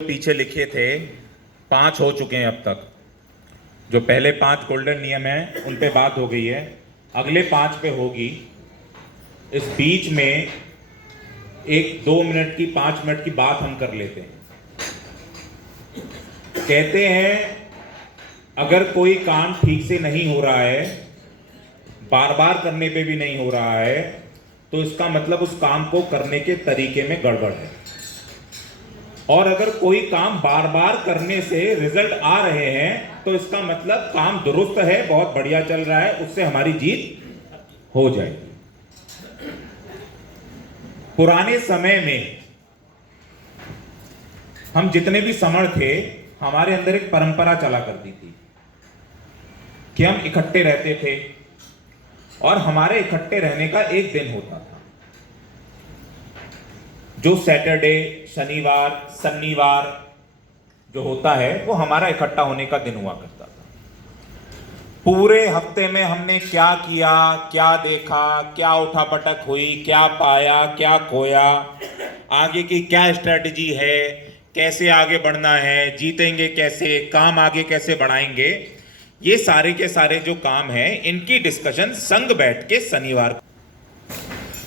पीछे लिखे थे 5 हो चुके हैं अब तक। जो पहले 5 गोल्डन नियम हैं उन पे बात हो गई है, अगले 5 पे होगी। इस बीच में एक 2 मिनट की 5 मिनट की बात हम कर लेते हैं। कहते हैं अगर कोई काम ठीक से नहीं हो रहा है, बार बार करने पे भी नहीं हो रहा है, तो इसका मतलब उस काम को करने के तरीके में गड़बड़ है। और अगर कोई काम बार बार करने से रिजल्ट आ रहे हैं तो इसका मतलब काम दुरुस्त है, बहुत बढ़िया चल रहा है, उससे हमारी जीत हो जाएगी। पुराने समय में हम जितने भी समण थे, हमारे अंदर एक परंपरा चला करती थी कि हम इकट्ठे रहते थे और हमारे इकट्ठे रहने का एक दिन होता था, जो सैटरडे, शनिवार, शनिवार जो होता है वो हमारा इकट्ठा होने का दिन हुआ करता था। पूरे हफ्ते में हमने क्या किया, क्या देखा, क्या उठापटक हुई, क्या पाया, क्या खोया, आगे की क्या स्ट्रेटजी है, कैसे आगे बढ़ना है, जीतेंगे कैसे, काम आगे कैसे बढ़ाएंगे, ये सारे के सारे जो काम हैं इनकी डिस्कशन संग बैठ के शनिवार को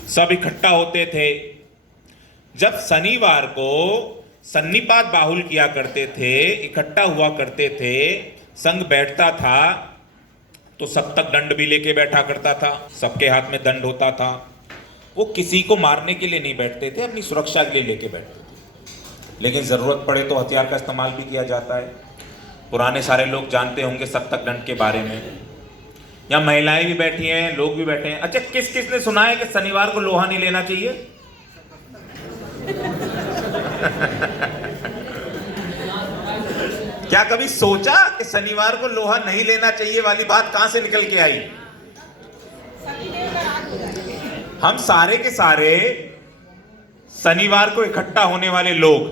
सब इकट्ठा होते थे। जब शनिवार को सन्निपात बाहुल किया करते थे, इकट्ठा हुआ करते थे, संघ बैठता था तो सब तक दंड भी लेके बैठा करता था, सबके हाथ में दंड होता था। वो किसी को मारने के लिए नहीं बैठते थे, अपनी सुरक्षा के लिए लेके बैठते थे, लेकिन जरूरत पड़े तो हथियार का इस्तेमाल भी किया जाता है। पुराने सारे लोग जानते होंगे सब तक दंड के बारे में। यहाँ महिलाएं भी बैठी हैं, लोग भी बैठे हैं। अच्छा, किस किस ने सुना है कि शनिवार को लोहा नहीं लेना चाहिए? क्या कभी सोचा कि शनिवार को लोहा नहीं लेना चाहिए वाली बात कहां से निकल के आई? हम सारे के सारे शनिवार को इकट्ठा होने वाले लोग,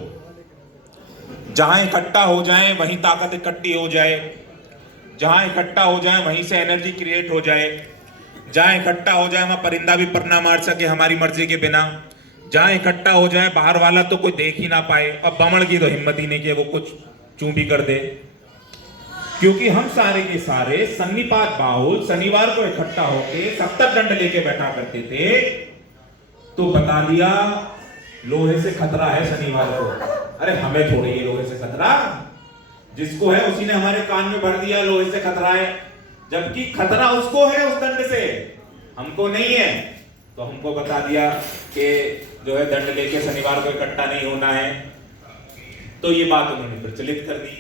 जहां इकट्ठा हो जाएं वहीं ताकत इकट्ठी हो जाए, जहां इकट्ठा हो जाएं वहीं से एनर्जी क्रिएट हो जाए, जहां इकट्ठा हो जाए वहां परिंदा भी पर ना मार सके हमारी मर्जी के बिना, जहां इकट्ठा हो जाए बाहर वाला तो कोई देख ही ना पाए, और बमण की तो हिम्मत ही नहीं कि वो कुछ चूं भी कर दे। क्योंकि हम सारे के सारे सन्निपात बाहुल शनिवार को इकट्ठा होके सप्तक दंड लेके बैठा करते थे। तो बता दिया लोहे से खतरा है शनिवार को। अरे हमें थोड़ी ये लोहे से खतरा, जिसको है उसी ने हमारे कान में भर दिया लोहे से खतरा है, जबकि खतरा उसको है उस दंड से, हमको नहीं है। तो हमको बता दिया कि जो है दंड लेके शनिवार को इकट्ठा नहीं होना है। तो ये बात उन्होंने प्रचलित कर दी।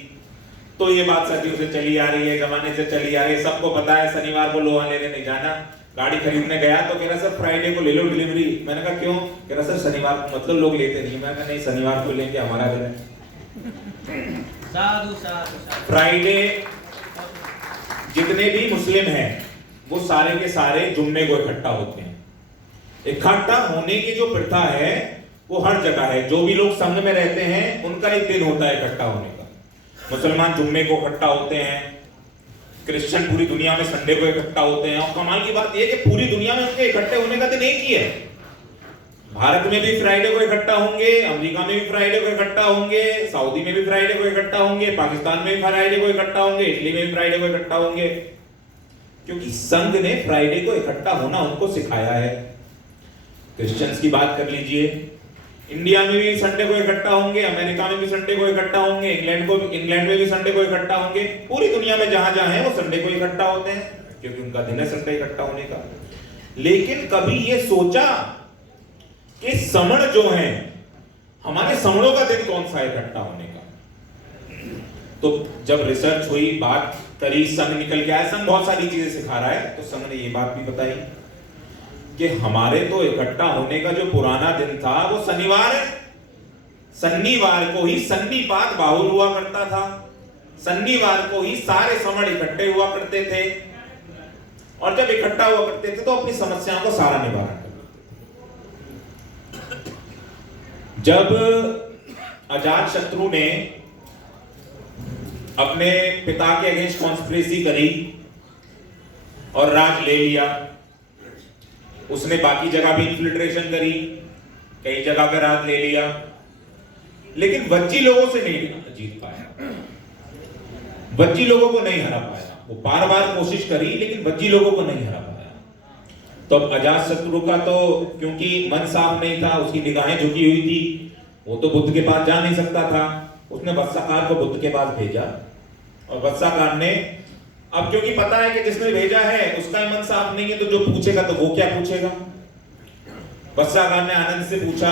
तो ये बात सदियों से चली आ रही है, जमाने से चली आ रही है, सबको पता है शनिवार को लोहा लेने नहीं जाना। गाड़ी खरीदने गया तो कह रहा सर फ्राइडे को ले लो डिलीवरी। मैंने कहा क्यों? कह रहा सर शनिवार को मतलब लोग लेते नहीं। मैंने कहा नहीं, शनिवार को लेंगे, हमारा दिन है। साधु साधु। फ्राइडे जितने भी मुस्लिम हैं वो सारे के सारे जुम्मे को इकट्ठा होते हैं। इकट्ठा होने की जो प्रथा है वो हर जगह है। जो भी लोग संघ में रहते हैं उनका एक दिन होता है इकट्ठा होने का। मुसलमान जुम्मे को इकट्ठा होते हैं, क्रिश्चियन पूरी दुनिया में संडे को इकट्ठा होते हैं। और कमाल की बात यह कि पूरी दुनिया में उनके इकट्ठे होने का दिन एक ही है। भारत में भी फ्राइडे को इकट्ठा होंगे, अमेरिका में भी फ्राइडे को इकट्ठा होंगे, सऊदी में भी फ्राइडे को इकट्ठा होंगे, पाकिस्तान में भी फ्राइडे को इकट्ठा होंगे, इटली में भी फ्राइडे को इकट्ठा होंगे, क्योंकि संघ ने फ्राइडे को इकट्ठा होना उनको सिखाया है। क्रिश्चियंस की बात कर लीजिए, इंडिया में भी संडे को इकट्ठा होंगे, अमेरिका में भी संडे को इकट्ठा होंगे, इंग्लैंड में भी संडे को इकट्ठा होंगे। पूरी दुनिया में जहां जहां है वो संडे को इकट्ठा होते हैं, क्योंकि उनका दिन है संडे इकट्ठा होने का। लेकिन कभी ये सोचा कि समण जो है, हमारे समणों का दिन कौन सा इकट्ठा होने का? तो जब रिसर्च हुई, बात करी, संघ निकल के आया। संघ बहुत सारी चीजें सिखा रहा है, तो संघ ने ये बात भी बताई कि हमारे तो इकट्ठा होने का जो पुराना दिन था वो शनिवार है। शनिवार को ही सन्निपात बाहुल हुआ करता था, शनिवार को ही सारे समण इकट्ठे हुआ करते थे, और जब इकट्ठा हुआ करते थे तो अपनी समस्याओं को सारा निवारण करते थे। जब अजात शत्रु ने अपने पिता के अगेंस्ट कॉन्स्पिरेसी करी और राज ले लिया, उसने बाकी जगह भी इन्फिल्ट्रेशन करी, कई जगह पर राज ले लिया, लेकिन वज्जी लोगों से नहीं जीत पाया, वज्जी लोगों को नहीं हरा पाया। वो बार बार कोशिश करी लेकिन वज्जी लोगों को नहीं हरा पाया। तो अब अजातशत्रु का तो क्योंकि मन साफ नहीं था, उसकी निगाहें झुकी हुई थी, वो तो बुद्ध के पास जा नहीं सकता था। उसने वत्साकार को बुद्ध के पास भेजा और वत्साकार ने, अब क्योंकि पता है कि जिसने भेजा है उसका मन साफ नहीं है, तो जो पूछेगा तो वो क्या पूछेगा। वत्साकार ने आनंद से पूछा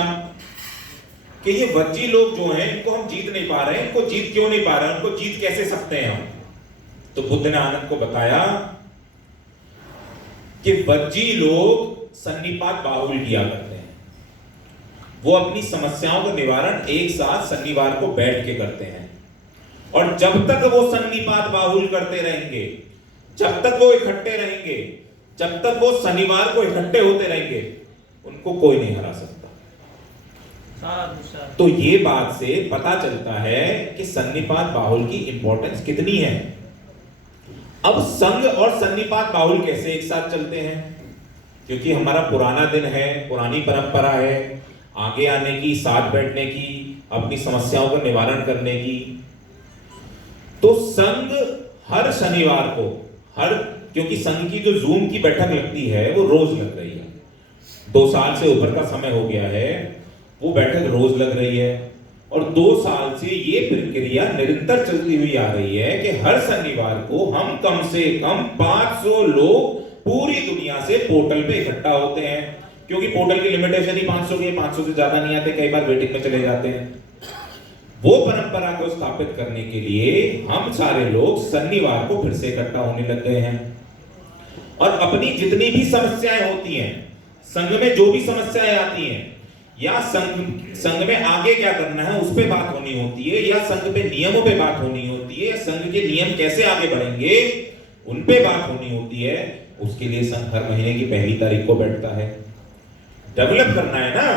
कि ये वज्जी लोग जो हैं इनको हम जीत नहीं पा रहे हैं, इनको जीत क्यों नहीं पा रहे हैं, उनको जीत कैसे सकते हैं हम। तो बुद्ध ने आनंद को बताया कि वज्जी लोग सन्निपात बाहुल किया करते हैं, वो अपनी समस्याओं का निवारण एक साथ शनिवार को बैठ के करते हैं, और जब तक वो सन्निपात बाहुल करते रहेंगे, जब तक वो इकट्ठे रहेंगे, जब तक वो शनिवार को इकट्ठे होते रहेंगे, उनको कोई नहीं हरा सकता। तो ये बात से पता चलता है कि सन्निपात बाहुल की इंपॉर्टेंस कितनी है। अब संघ और सन्निपात बाहुल कैसे एक साथ चलते हैं, क्योंकि हमारा पुराना दिन है, पुरानी परंपरा है आगे आने की, साथ बैठने की, अपनी समस्याओं का निवारण करने की। तो संघ हर शनिवार को, क्योंकि संघ की जो जूम की बैठक लगती है वो रोज लग रही है, 2 साल से ऊपर का समय हो गया है, वो बैठक रोज लग रही है। और 2 साल से ये प्रक्रिया निरंतर चलती हुई आ रही है कि हर शनिवार को हम कम से कम 500 लोग पूरी दुनिया से पोर्टल पे इकट्ठा होते हैं, क्योंकि पोर्टल की लिमिटेशन ही 500 की है, 500 से ज्यादा नहीं आते, कई बार वेटिंग में चले जाते हैं। वो परंपरा को स्थापित करने के लिए हम सारे लोग शनिवार को फिर से इकट्ठा होने लग गए हैं, और अपनी जितनी भी समस्याएं होती हैं, संघ में जो भी समस्याएं आती हैं, या संघ में आगे क्या करना है उस पे बात होनी होती है, या संघ पे नियमों पे बात होनी होती है, या संघ के नियम कैसे आगे बढ़ेंगे उन पे बात होनी होती है, उसके लिए संघ हर महीने की 1 तारीख को बैठता है। डेवलप करना है ना,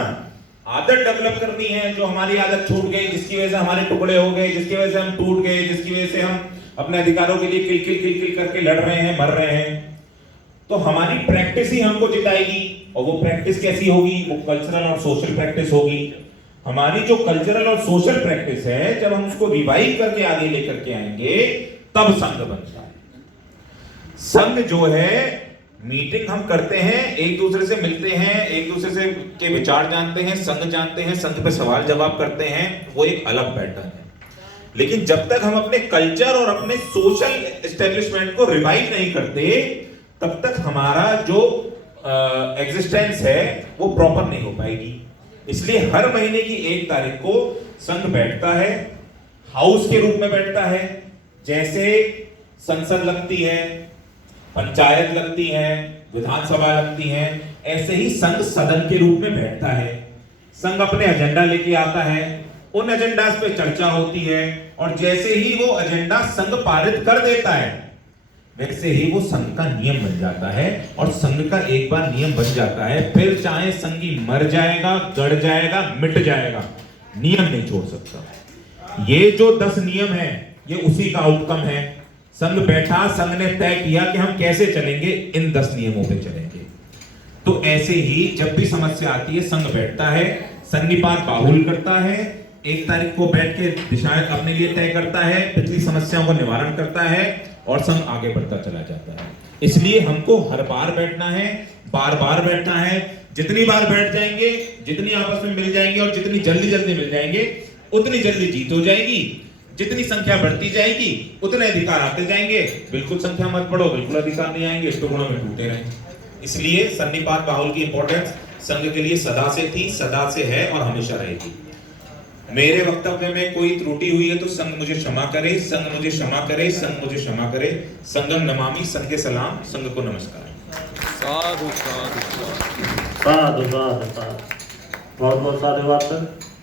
आदत डेवलप करनी है। जो हमारी आदत छूट गई, जिसकी वजह से हमारे टुकड़े हो गए, जिसकी वजह से हम टूट गए, जिसकी वजह से हम अपने अधिकारों के लिए किल करके लड़ रहे हैं, मर रहे हैं, तो हमारी प्रैक्टिस ही हमको जिताएगी। और वो प्रैक्टिस कैसी होगी, वो कल्चरल और सोशल प्रैक्टिस होगी। हमारी जो कल्चरल और सोशल प्रैक्टिस है, जब हम उसको रिवाइव करके आगे लेकर के आएंगे तब संघ बनता है। संघ जो है, मीटिंग हम करते हैं, एक दूसरे से मिलते हैं, एक दूसरे से के विचार जानते हैं, संघ जानते हैं, संघ पे सवाल जवाब करते हैं, वो एक अलग पैटर्न है। लेकिन जब तक हम अपने कल्चर और अपने सोशल एस्टेब्लिशमेंट को रिवाइव नहीं करते, तब तक हमारा जो एग्जिस्टेंस है वो प्रॉपर नहीं हो पाएगी। इसलिए हर महीने की 1 तारीख को संघ बैठता है, हाउस के रूप में बैठता है। जैसे संसद लगती है, पंचायत लगती है, विधानसभा लगती है, ऐसे ही संघ सदन के रूप में बैठता है। संघ अपने एजेंडा लेके आता है, उन एजेंडास पे चर्चा होती है, और जैसे ही वो एजेंडा संघ पारित कर देता है, वैसे ही वो संघ का नियम बन जाता है। और संघ का एक बार नियम बन जाता है, फिर चाहे संघी मर जाएगा, गड़ जाएगा, मिट जाएगा, नियम नहीं छोड़ सकता। ये जो 10 नियम है, ये उसी का आउटकम है। संघ बैठा, संघ ने तय किया कि हम कैसे चलेंगे, इन 10 नियमों पे चलेंगे। तो ऐसे ही जब भी समस्या आती है, संघ बैठता है, सन्निपात बाहुल करता है, 1 तारीख को बैठ के दिशाएं अपने लिए तय करता है, पिछली समस्याओं का निवारण करता है, और संघ आगे बढ़ता चला जाता है। इसलिए हमको हर बार बैठना है, बार बार बैठना है। जितनी बार बैठ जाएंगे, जितनी आपस में मिल जाएंगे, और जितनी जल्दी मिल जाएंगे, उतनी जल्दी जीत हो जाएगी। जितनी संख्या बढ़ती जाएगी, उतने अधिकार आते जाएंगे। बिल्कुल संख्या मत बढ़ो, बिल्कुल अधिकार नहीं आएंगे, टुकड़ों में टूटे रहेंगे। इसलिए सन्निपात बाहुल की इंपॉर्टेंस संघ के लिए सदा से थी, सदा से है, और हमेशा रहेगी। मेरे वक्तव्य में कोई त्रुटि हुई है तो संघ मुझे क्षमा करे, संघ मुझे क्षमा करे, संघ मुझे क्षमा करे। संघम नमामि, संघ के सलाम, संघ को नमस्कार। साधु साधु साधु साधु, बहुत बहुत साधुवाद सर।